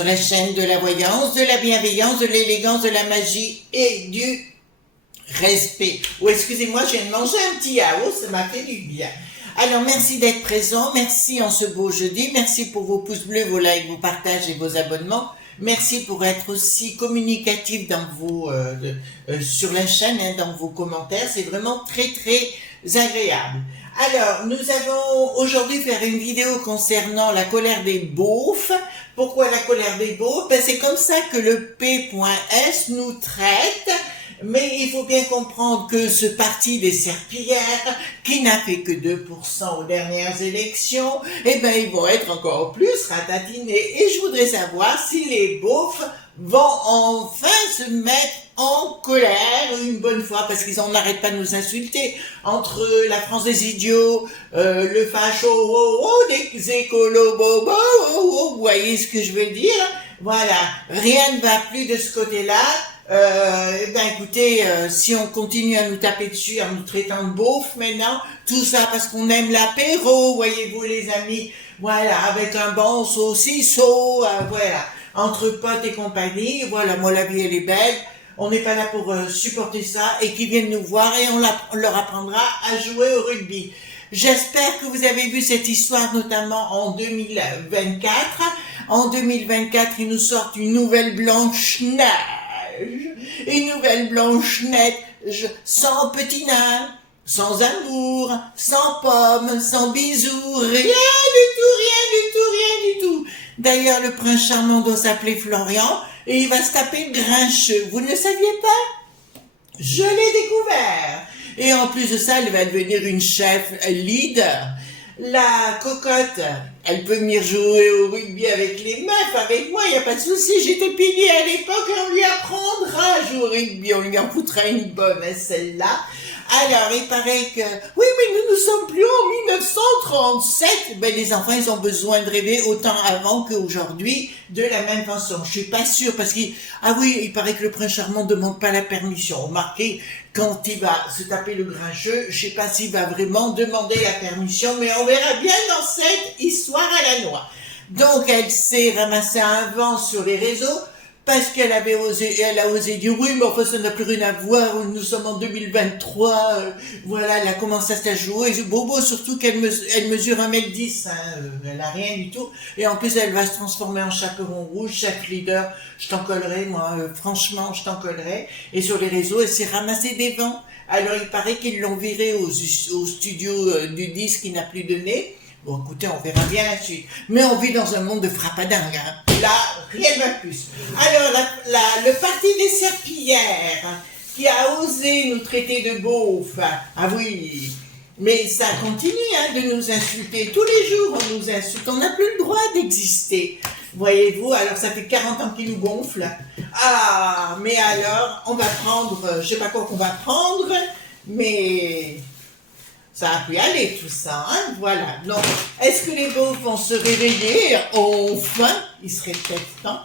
sur la chaîne de la voyance, de la bienveillance, de l'élégance, de la magie et du respect. Oh, excusez-moi, je viens de manger un petit yaourt, ça m'a fait du bien. Alors, merci d'être présent, merci en ce beau jeudi, merci pour vos pouces bleus, vos likes, vos partages et vos abonnements. Merci pour être aussi communicatif dans sur la chaîne, hein, dans vos commentaires, c'est vraiment très très agréable. Alors, nous allons aujourd'hui faire une vidéo concernant la colère des beaufs. Pourquoi la colère des beaufs? Ben, c'est comme ça que le P.S nous traite. Mais il faut bien comprendre que ce parti des serpillères, qui n'a fait que 2% aux dernières élections, eh ben ils vont être encore plus ratatinés. Et je voudrais savoir si les beaufs vont enfin se mettre en colère une bonne fois, parce qu'ils n'arrêtent pas de nous insulter. Entre la France des idiots, le facho, des écolos, vous voyez ce que je veux dire? Voilà, rien ne va plus de ce côté-là. Écoutez, si on continue à nous taper dessus en nous traitant de beaufs maintenant, tout ça parce qu'on aime l'apéro, voyez-vous les amis, voilà, avec un bon saucisson, voilà, entre potes et compagnie, voilà, moi la vie elle est belle, on n'est pas là pour supporter ça, et qu'ils viennent nous voir et on leur apprendra à jouer au rugby. J'espère que vous avez vu cette histoire, notamment en 2024. En 2024, ils nous sortent une nouvelle Blanche-Neige. Une nouvelle Blanche-Neige sans petit nain, sans amour, sans pommes, sans bisous, rien du tout, rien du tout, rien du tout. D'ailleurs, le prince charmant doit s'appeler Florian et il va se taper le grincheux. Vous ne le saviez pas? Je l'ai découvert. Et en plus de ça, elle va devenir une chef leader. La cocotte, elle peut venir jouer au rugby avec les meufs, avec moi, il n'y a pas de souci. J'étais pilier à l'époque et on lui apprendra à jouer au rugby, on lui en foutra une bonne, celle-là. Alors, il paraît que... Oui, mais nous ne sommes plus en 1937. Ben, les enfants, ils ont besoin de rêver autant avant qu'aujourd'hui, de la même façon. Je suis pas sûre, parce qu'il... Ah oui, il paraît que le prince charmant ne demande pas la permission. Remarquez, quand il va se taper le grincheux, je sais pas s'il va vraiment demander la permission, mais on verra bien dans cette histoire à la noix. Donc, elle s'est ramassée un vent sur les réseaux, parce qu'elle a osé dire oui, mais enfin ça n'a plus rien à voir, nous sommes en 2023, voilà, elle a commencé à se la jouer, bobo, surtout qu'elle mesure 1m10, hein, elle a rien du tout, et en plus elle va se transformer en chaperon rouge, chaque leader, je t'en collerai, moi, franchement, je t'en collerai, et sur les réseaux, elle s'est ramassée des vents, alors il paraît qu'ils l'ont virée au studio du disque qui n'a plus de nez. Bon, écoutez, on verra bien la suite. Mais on vit dans un monde de frappadingue, hein. Là, rien ne va plus. Alors, le parti des serpillères, qui a osé nous traiter de beaufs, ah oui, mais ça continue, hein, de nous insulter. Tous les jours, on nous insulte. On n'a plus le droit d'exister. Voyez-vous, alors ça fait 40 ans qu'ils nous gonflent. Ah, mais alors, on va prendre, je sais pas quoi qu'on va prendre, mais... ça a pu aller tout ça, hein, voilà. Donc, est-ce que les beaufs vont se réveiller? Enfin, il serait peut-être temps.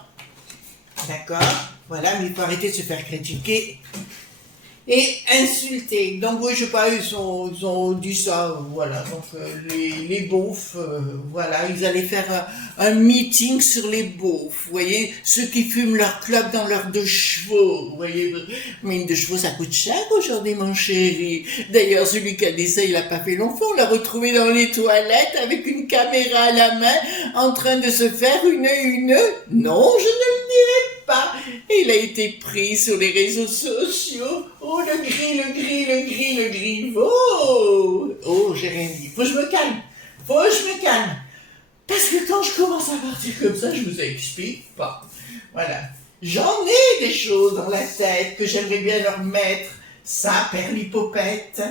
D'accord, voilà, mais il faut arrêter de se faire critiquer et insulter. Donc oui, je sais pas, ils ont dit ça, voilà. Donc les beaufs, voilà, ils allaient faire un meeting sur les beaufs, vous voyez, ceux qui fument leur clope dans leurs 2 chevaux, vous voyez, mais une 2 chevaux ça coûte cher aujourd'hui mon chéri. D'ailleurs celui qui a dit ça, il a pas fait long fond, on l'a retrouvé dans les toilettes avec une caméra à la main en train de se faire une, non je ne le dirai pas. Il a été pris sur les réseaux sociaux. Oh, le gris. Oh, j'ai rien dit. Faut que je me calme. Parce que quand je commence à partir comme ça, je vous explique pas. Voilà. J'en ai des choses dans la tête que j'aimerais bien leur mettre. Ça, perlipopette.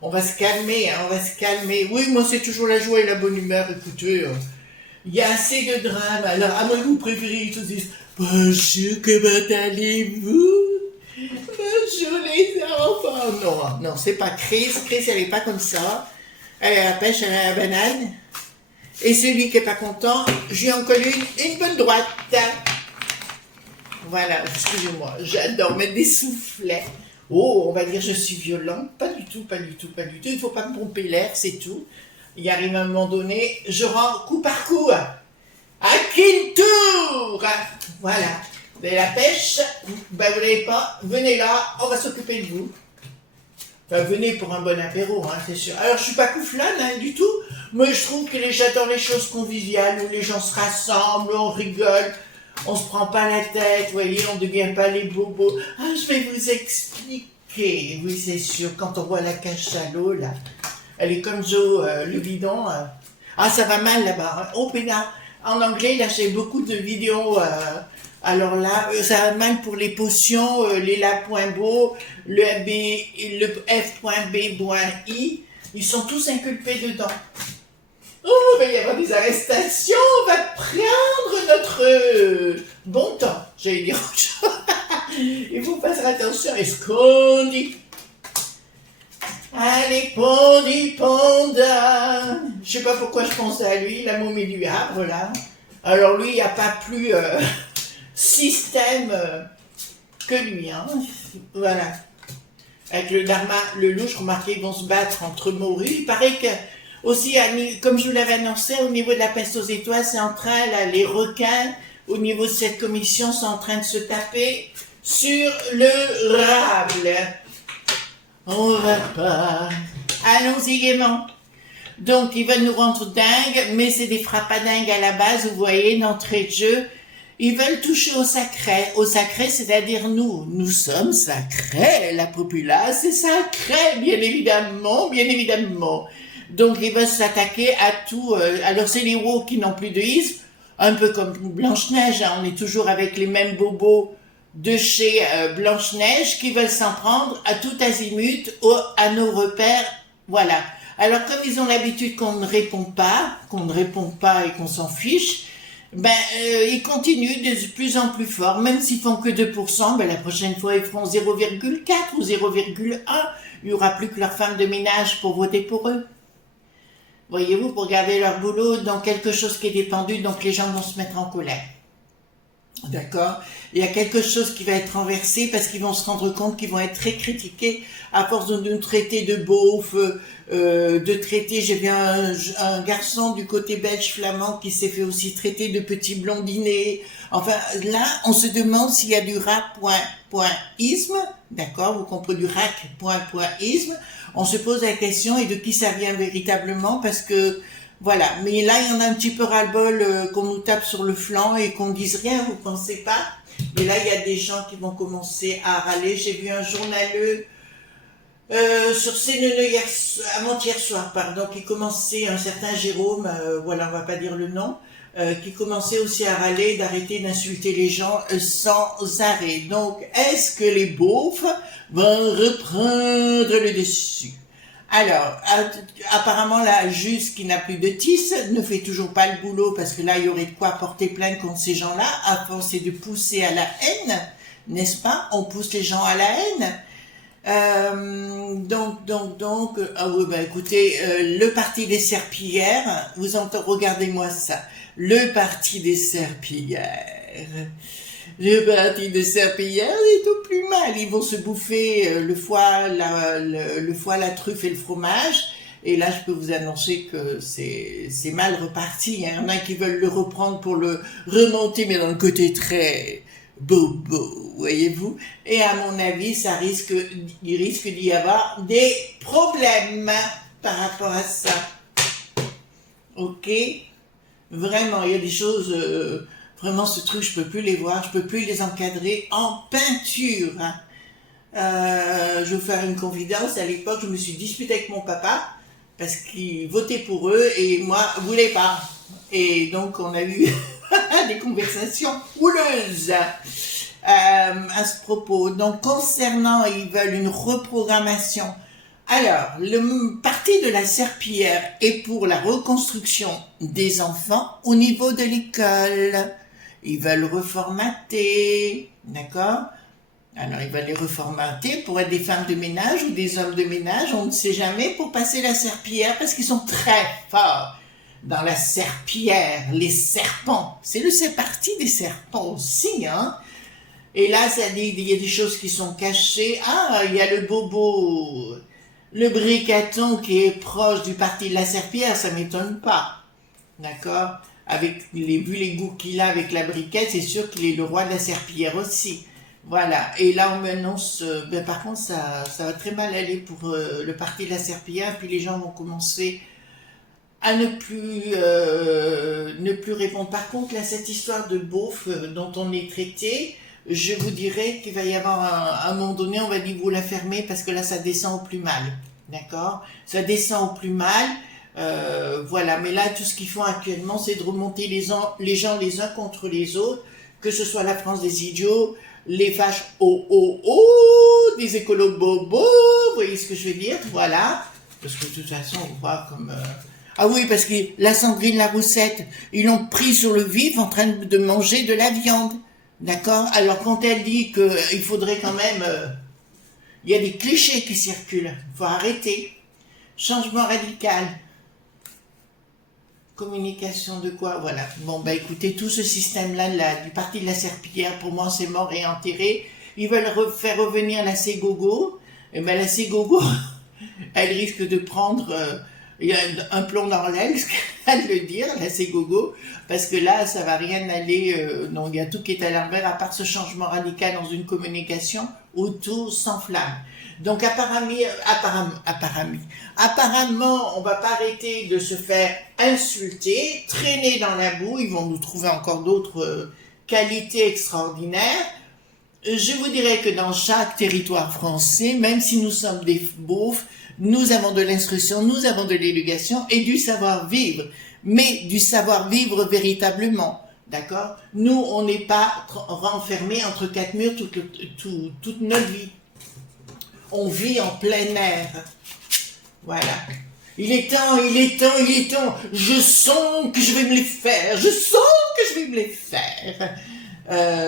On va se calmer, hein, on va se calmer. Oui, moi, c'est toujours la joie et la bonne humeur. Écoutez, il y a assez de drames. Alors, à moi, vous préférez qu'ils se disent bonjour, comment allez-vous? Bonjour les enfants. Non, c'est pas Chris. Chris, elle est pas comme ça. Elle est à la pêche, elle est à la banane. Et celui qui est pas content, je lui en colle une bonne droite. Voilà, excusez-moi, j'adore mettre des soufflets. Oh, on va dire je suis violente. Pas du tout. Il faut pas me pomper l'air, c'est tout. Il arrive à un moment donné, je rends coup par coup. À Quintour. Voilà. Vous avez la pêche, ben vous n'avez pas, venez là, on va s'occuper de vous. Enfin, venez pour un bon apéro, hein, c'est sûr. Alors, je suis pas couflane, hein, du tout, mais je trouve que j'adore les choses conviviales, où les gens se rassemblent, on rigole, on se prend pas la tête, vous voyez, on ne devient pas les bobos. Ah, je vais vous expliquer. Oui, c'est sûr, quand on voit la cage à l'eau, là, elle est comme Joe, le bidon. Ah, ça va mal là-bas. Hein. Oh, pénard. En anglais, là, j'ai beaucoup de vidéos. Alors là, ça va mal pour les potions, les la.beau, le F.B.I. Ils sont tous inculpés dedans. Oh, il va y avoir des arrestations. On va prendre notre bon temps. J'allais dire autre chose. Il faut faire attention. Est-ce qu'on dit? Allez, Pondi Panda. Je sais pas pourquoi je pensais à lui, la momie du Havre, là. Alors lui, il n'y a pas plus système que lui, hein. Voilà. Avec le Dharma, le louche, remarquez, ils vont se battre entre morues. Il paraît que, aussi, comme je vous l'avais annoncé, au niveau de la peste aux étoiles, c'est en train, là, les requins, au niveau de cette commission, sont en train de se taper sur le rable. On va pas. Allons-y gaiement. Donc, ils veulent nous rendre dingues, mais c'est des frappadingues à la base, vous voyez, d'entrée de jeu. Ils veulent toucher au sacré. Au sacré, c'est-à-dire nous. Nous sommes sacrés, la populace, c'est sacré, bien évidemment, bien évidemment. Donc, ils veulent s'attaquer à tout. Alors, c'est les woks qui n'ont plus de isme, un peu comme Blanche-Neige, hein, on est toujours avec les mêmes bobos de chez Blanche-Neige qui veulent s'en prendre à tout azimut, à nos repères, voilà. Alors comme ils ont l'habitude qu'on ne répond pas et qu'on s'en fiche, ils continuent de plus en plus fort, même s'ils font que 2%, la prochaine fois ils feront 0,4 ou 0,1, il n'y aura plus que leurs femmes de ménage pour voter pour eux. Voyez-vous, pour garder leur boulot dans quelque chose qui est dépendu, donc les gens vont se mettre en colère. D'accord? Il y a quelque chose qui va être renversé parce qu'ils vont se rendre compte qu'ils vont être très critiqués à force de nous traiter de beaufs, de traiter, j'ai vu un garçon du côté belge flamand qui s'est fait aussi traiter de petit blondinet. Enfin, là, on se demande s'il y a du rat.isme, d'accord? Vous comprenez, du rac.isme. On se pose la question et de qui ça vient véritablement parce que voilà, mais là, il y en a un petit peu ras-le-bol qu'on nous tape sur le flanc et qu'on dise rien, vous pensez pas? Et là, il y a des gens qui vont commencer à râler. J'ai vu un journaleux sur CNN avant-hier soir, pardon, qui commençait, un certain Jérôme, voilà, on va pas dire le nom, qui commençait aussi à râler d'arrêter d'insulter les gens sans arrêt. Donc, est-ce que les beaufs vont reprendre le dessus? Alors, apparemment, la Juste qui n'a plus de tisse ne fait toujours pas le boulot parce que là, il y aurait de quoi porter plainte contre ces gens-là. À force, c'est de pousser à la haine, n'est-ce pas? On pousse les gens à la haine. Ah oui, écoutez, le parti des serpillères, regardez-moi ça. Le parti des serpillères. Le parti des serpillères est au plus mal. Ils vont se bouffer le foie, la truffe et le fromage. Et là, je peux vous annoncer que c'est mal reparti. Il y en a qui veulent le reprendre pour le remonter, mais dans le côté très bobo, voyez-vous. Et à mon avis, il risque d'y avoir des problèmes par rapport à ça. Ok? Vraiment, il y a des choses... Vraiment, ce truc, je peux plus les voir, je peux plus les encadrer en peinture. Hein. Je vais vous faire une confidence. À l'époque, je me suis disputée avec mon papa parce qu'il votait pour eux et moi, voulais pas. Et donc, on a eu des conversations houleuses à ce propos. Donc, concernant, ils veulent une reprogrammation. Alors, le parti de la Serpillière est pour la reconstruction des enfants au niveau de l'école. Ils veulent reformater, d'accord? Alors, ils veulent les reformater pour être des femmes de ménage ou des hommes de ménage, on ne sait jamais, pour passer la Serpillière, parce qu'ils sont très forts dans la Serpillière, les serpents. C'est le parti des serpents aussi, hein? Et là, il y a des choses qui sont cachées. Ah, il y a le bobo, le bricaton qui est proche du parti de la Serpillière, ça m'étonne pas, d'accord? vu les goûts qu'il a avec la briquette, c'est sûr qu'il est le roi de la serpillière aussi. Voilà, et là on m'annonce, par contre ça va très mal aller pour le parti de la serpillière, puis les gens vont commencer à ne plus répondre. Par contre, là, cette histoire de beauf dont on est traité, je vous dirais qu'il va y avoir un moment donné, on va dire vous la fermer parce que là, ça descend au plus mal. D'accord? Ça descend au plus mal. Voilà, mais là, tout ce qu'ils font actuellement, c'est de remonter les gens les uns contre les autres, que ce soit la France des idiots, les vaches des écolos bobos, vous voyez ce que je veux dire? Voilà. Parce que de toute façon, on voit comme... Ah oui, parce que la Sandrine Laroussette, ils l'ont pris sur le vif en train de manger de la viande. D'accord? Alors quand elle dit qu'il faudrait quand même... il y a des clichés qui circulent. Il faut arrêter. Changement radical. Communication de quoi? Voilà. Bon, bah écoutez, tout ce système-là du parti de la serpillière, pour moi, c'est mort et enterré. Ils veulent faire revenir la Ségogo. Et ben la Ségogo, elle risque de prendre... il y a un plomb dans l'aile, ce qu'à le dire, la Ségogo, parce que là, ça va rien aller, non, il y a tout qui est à l'envers, à part ce changement radical dans une communication où tout s'enflamme. Donc apparemment, on va pas arrêter de se faire insulter, traîner dans la boue, ils vont nous trouver encore d'autres qualités extraordinaires. Je vous dirais que dans chaque territoire français, même si nous sommes des beaufs, nous avons de l'instruction, nous avons de l'éducation et du savoir-vivre, mais du savoir-vivre véritablement, d'accord? Nous, on n'est pas renfermés entre quatre murs toute notre vie. On vit en plein air. Voilà. Il est temps. Je sens que je vais me les faire.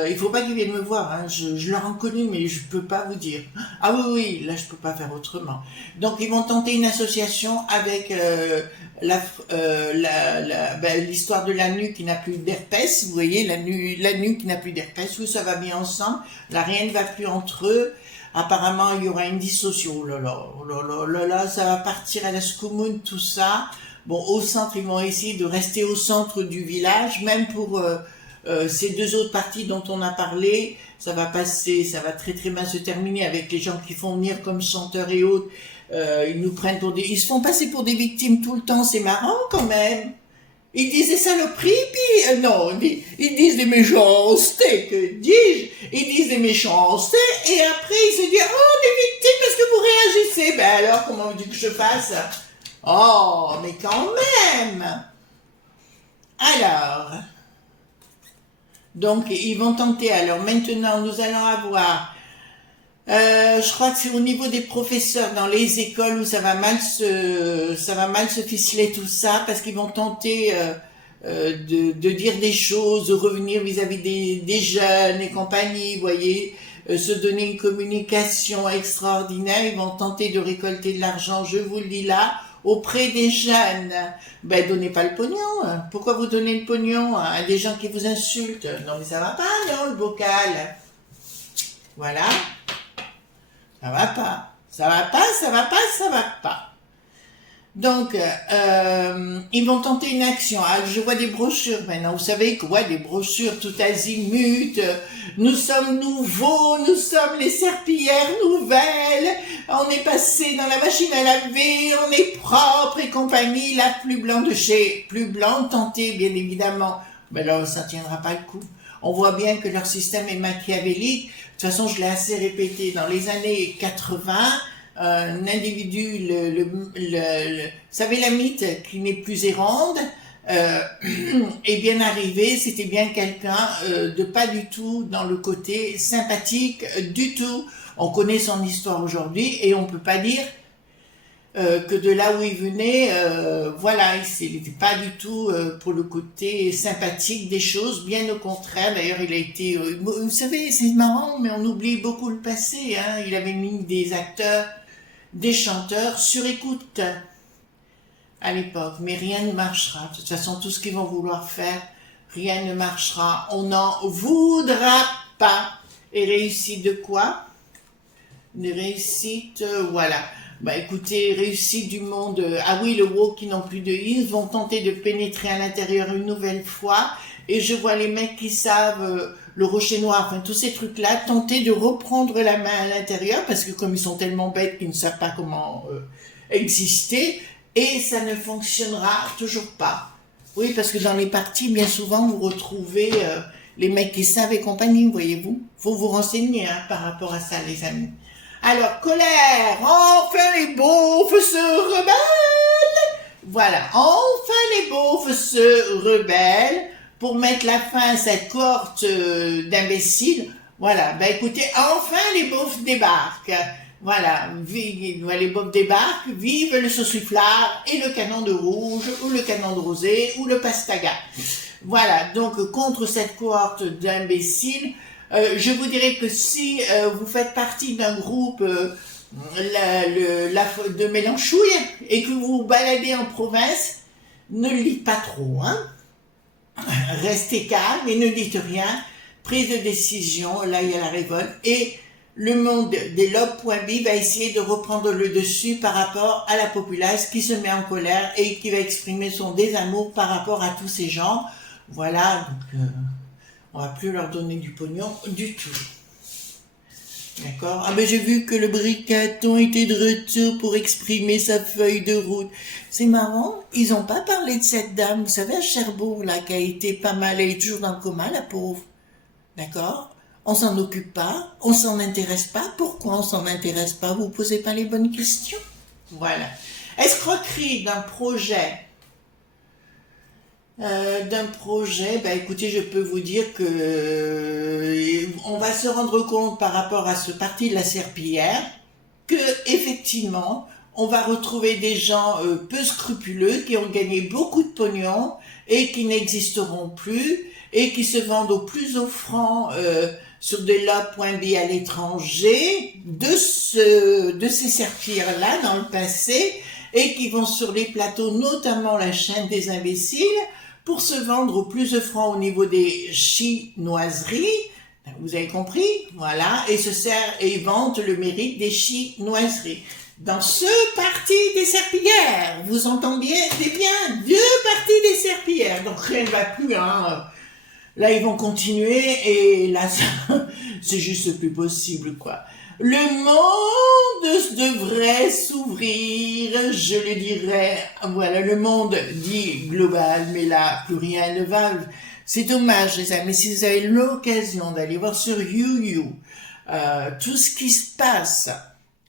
Il faut pas qu'ils viennent me voir, hein. Je leur en connais, mais je peux pas vous dire. Ah oui, là je peux pas faire autrement. Donc ils vont tenter une association avec l'histoire de la nuque qui n'a plus d'herpès. Vous voyez, la nuque qui n'a plus d'herpès. Tout ça va bien ensemble. Là rien ne va plus entre eux. Apparemment il y aura une dissociation. Oh là là, ça va partir à la scoumoune tout ça. Bon, au centre ils vont essayer de rester au centre du village, même pour ces deux autres parties dont on a parlé, ça va très très mal se terminer avec les gens qui font venir comme chanteurs et autres. Ils se font passer pour des victimes tout le temps, c'est marrant quand même. Ils disent des saloperies, puis ils disent des méchancetés, que dis-je? Ils disent des méchancetés, et après ils se disent, oh, des victimes parce que vous réagissez. Ben alors, comment vous dites que je fasse? Oh, mais quand même. Alors... Donc, ils vont tenter. Alors, maintenant, nous allons avoir... je crois que c'est au niveau des professeurs dans les écoles où ça va mal se ficeler tout ça, parce qu'ils vont tenter de dire des choses, de revenir vis-à-vis des jeunes et compagnie, vous voyez, se donner une communication extraordinaire. Ils vont tenter de récolter de l'argent, je vous le dis là, auprès des jeunes. Ben, donnez pas le pognon. Pourquoi vous donnez le pognon à des gens qui vous insultent? Non, mais ça va pas, non, le bocal. Voilà. Ça va pas. Ça va pas. Donc, ils vont tenter une action. Ah, je vois des brochures maintenant. Vous savez quoi? Des brochures tout azimut. Nous sommes nouveaux, nous sommes les serpillières nouvelles. On est passé dans la machine à laver, on est propre et compagnie. La plus blanche de chez plus blanche, tentée bien évidemment. Mais là, ça tiendra pas le coup. On voit bien que leur système est machiavélique. De toute façon, je l'ai assez répété. Dans les années 80, un individu, vous savez la mythe qui n'est plus errande, est bien arrivé, c'était bien quelqu'un de pas du tout dans le côté sympathique du tout. On connaît son histoire aujourd'hui et on peut pas dire que de là où il venait, voilà, il n'était pas du tout pour le côté sympathique des choses, bien au contraire. D'ailleurs, il a été, vous savez, c'est marrant, mais on oublie beaucoup le passé, hein. Il avait mis des acteurs, des chanteurs sur écoute à l'époque, mais rien ne marchera. De toute façon, tout ce qu'ils vont vouloir faire, rien ne marchera. On n'en voudra pas. Et réussite de quoi? Une réussite, voilà. Bah écoutez, réussite du monde. Ah oui, le woke qui n'ont plus de ils vont tenter de pénétrer à l'intérieur une nouvelle fois. Et je vois les mecs qui savent le rocher noir, enfin tous ces trucs-là, tenter de reprendre la main à l'intérieur parce que comme ils sont tellement bêtes qu'ils ne savent pas comment exister, et ça ne fonctionnera toujours pas. Oui, parce que dans les partis, bien souvent, vous retrouvez les mecs qui savent et compagnie, voyez-vous. Faut vous renseigner hein, par rapport à ça, les amis. Alors, colère, enfin les beaufs se rebellent. Voilà, enfin les beaufs se rebellent pour mettre la fin à cette cohorte d'imbéciles. Voilà, ben écoutez, enfin les beaufs débarquent. Voilà, les beaufs débarquent, vive le sauciflard et le canon de rouge, ou le canon de rosé, ou le pastaga. Voilà, donc contre cette cohorte d'imbéciles, je vous dirais que si vous faites partie d'un groupe de Mélenchouille et que vous vous baladez en province, ne le dites pas trop, hein. Restez calme et ne dites rien. Prise de décision, là il y a la révolte. Et le monde des lobes.bi va essayer de reprendre le dessus par rapport à la populace qui se met en colère et qui va exprimer son désamour par rapport à tous ces gens. Voilà, donc on va plus leur donner du pognon du tout. D'accord. Ah ben j'ai vu que le bricaton était de retour pour exprimer sa feuille de route. C'est marrant, ils ont pas parlé de cette dame, vous savez, à Cherbourg, là, qui a été pas mal, elle est toujours dans le coma, la pauvre. D'accord. On s'en occupe pas, on s'en intéresse pas. Pourquoi on s'en intéresse pas? Vous posez pas les bonnes questions. Voilà. Escroquerie d'un projet. Ben écoutez, je peux vous dire que on va se rendre compte par rapport à ce parti de la Serpillière que effectivement on va retrouver des gens peu scrupuleux qui ont gagné beaucoup de pognon et qui n'existeront plus et qui se vendent au plus offrant sur des lobes.bi à l'étranger de ces serpillères-là dans le passé et qui vont sur les plateaux, notamment la chaîne des imbéciles, pour se vendre au plus offrant au niveau des chinoiseries. Vous avez compris? Voilà. Et se sert et vante le mérite des chinoiseries. Dans ce parti des serpillères, vous entendiez bien, deux partis des serpillères. Donc rien ne va plus, hein. Là, ils vont continuer et là, c'est juste plus possible, quoi. Le monde devrait s'ouvrir, je le dirais. Voilà, le monde dit global, mais là, plus rien ne va. C'est dommage, les amis, si vous avez l'occasion d'aller voir sur YouYou tout ce qui se passe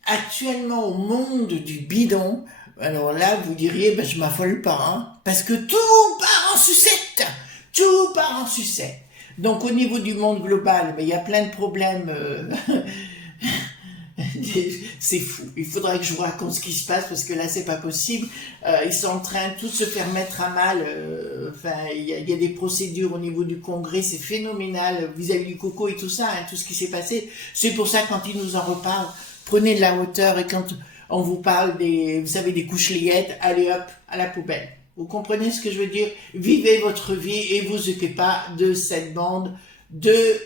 actuellement au monde du bidon, alors là, vous diriez, ben, je m'affole pas, hein, parce que tout part en sucette. Tout part en sucette. Donc, au niveau du monde global, ben, il y a plein de problèmes. C'est fou. Il faudrait que je vous raconte ce qui se passe parce que là, c'est pas possible. Ils sont en train de tous se faire mettre à mal. Enfin, il y a des procédures au niveau du Congrès. C'est phénoménal vis-à-vis du coco et tout ça, hein, tout ce qui s'est passé. C'est pour ça, quand ils nous en reparlent, prenez de la hauteur et quand on vous parle des, vous savez, des couches layettes, allez hop, à la poubelle. Vous comprenez ce que je veux dire? Vivez votre vie et vous occupez pas de cette bande de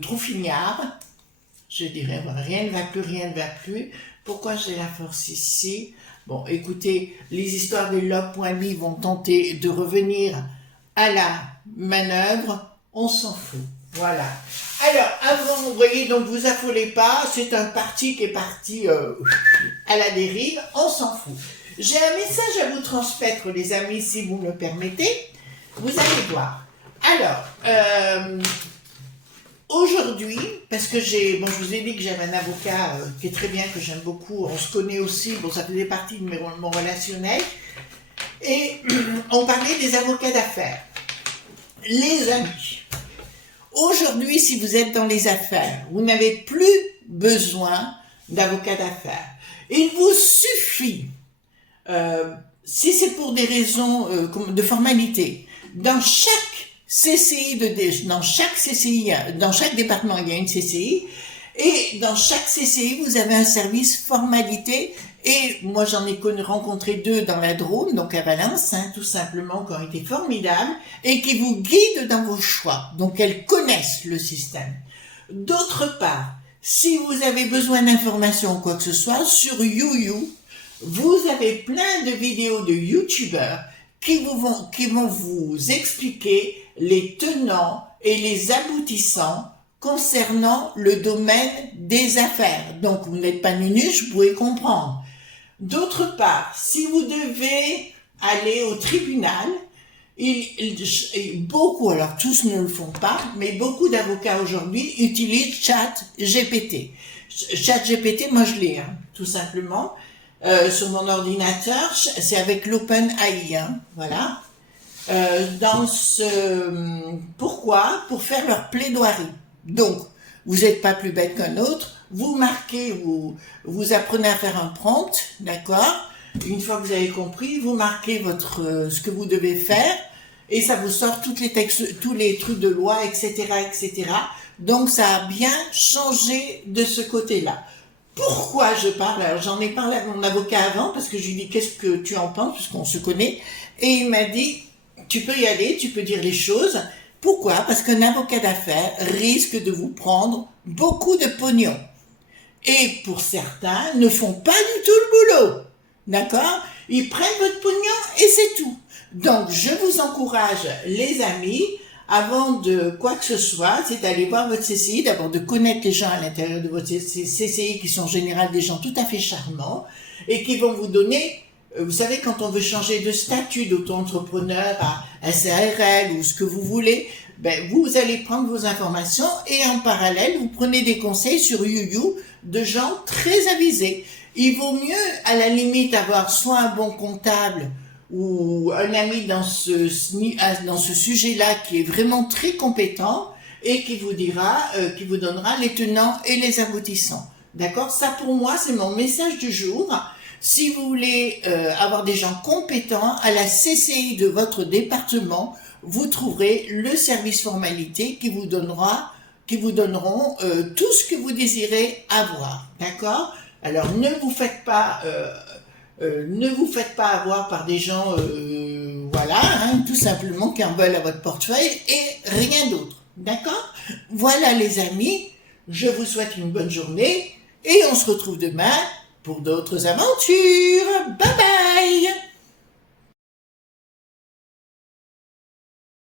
troufignards. Je dirais, rien ne va plus, rien ne va plus. Pourquoi j'ai la force ici? Bon, écoutez, les histoires des lobes.bi vont tenter de revenir à la manœuvre. On s'en fout. Voilà. Alors, avant, vous voyez, donc vous affolez pas. C'est un parti qui est parti à la dérive. On s'en fout. J'ai un message à vous transmettre, les amis, si vous me le permettez. Vous allez voir. Alors, aujourd'hui, parce que je vous ai dit que j'avais un avocat qui est très bien, que j'aime beaucoup, on se connaît aussi, bon, ça faisait partie de mon relationnel, et on parlait des avocats d'affaires. Les amis, aujourd'hui, si vous êtes dans les affaires, vous n'avez plus besoin d'avocats d'affaires. Il vous suffit, si c'est pour des raisons de formalité, dans chaque dans chaque département, il y a une CCI, et dans chaque CCI, vous avez un service formalité, et moi j'en ai rencontré 2 dans la Drôme, donc à Valence, hein, tout simplement, qui ont été formidables, et qui vous guident dans vos choix, donc elles connaissent le système. D'autre part, Si vous avez besoin d'informations ou quoi que ce soit, sur YouYou, vous avez plein de vidéos de youtubeurs qui vont vous expliquer les tenants et les aboutissants concernant le domaine des affaires. Donc, vous n'êtes pas nunuche, vous pouvez comprendre. D'autre part, si vous devez aller au tribunal, beaucoup, alors tous ne le font pas, mais beaucoup d'avocats aujourd'hui utilisent ChatGPT. ChatGPT, moi je l'ai, tout simplement, sur mon ordinateur, c'est avec l'OpenAI, voilà. Pourquoi? Pour faire leur plaidoirie. Donc, vous n'êtes pas plus bête qu'un autre, vous marquez, vous apprenez à faire un prompt, d'accord? Une fois que vous avez compris, vous marquez ce que vous devez faire, et ça vous sort tous les trucs de loi, etc., etc. Donc, ça a bien changé de ce côté-là. Pourquoi je parle? Alors, j'en ai parlé à mon avocat avant, parce que je lui ai dit, qu'est-ce que tu en penses, puisqu'on se connaît, et il m'a dit, tu peux y aller, tu peux dire les choses. Pourquoi? Parce qu'un avocat d'affaires risque de vous prendre beaucoup de pognon. Et pour certains, ne font pas du tout le boulot. D'accord? Ils prennent votre pognon et c'est tout. Donc, je vous encourage, les amis, avant de quoi que ce soit, c'est d'aller voir votre CCI, d'abord de connaître les gens à l'intérieur de votre CCI qui sont en général des gens tout à fait charmants et qui vont vous donner, vous savez, quand on veut changer de statut d'auto-entrepreneur à SARL ou ce que vous voulez, ben, vous allez prendre vos informations et en parallèle, vous prenez des conseils sur YouYou de gens très avisés. Il vaut mieux, à la limite, avoir soit un bon comptable ou un ami dans ce sujet-là qui est vraiment très compétent et qui vous donnera les tenants et les aboutissants. D'accord? Ça, pour moi, c'est mon message du jour. Si vous voulez avoir des gens compétents à la CCI de votre département, vous trouverez le service formalité qui vous donneront tout ce que vous désirez avoir. D'accord? Alors, ne vous faites pas avoir par des gens, tout simplement qui en veulent à votre portefeuille et rien d'autre. D'accord? Voilà les amis, je vous souhaite une bonne journée et on se retrouve demain pour d'autres aventures. Bye bye!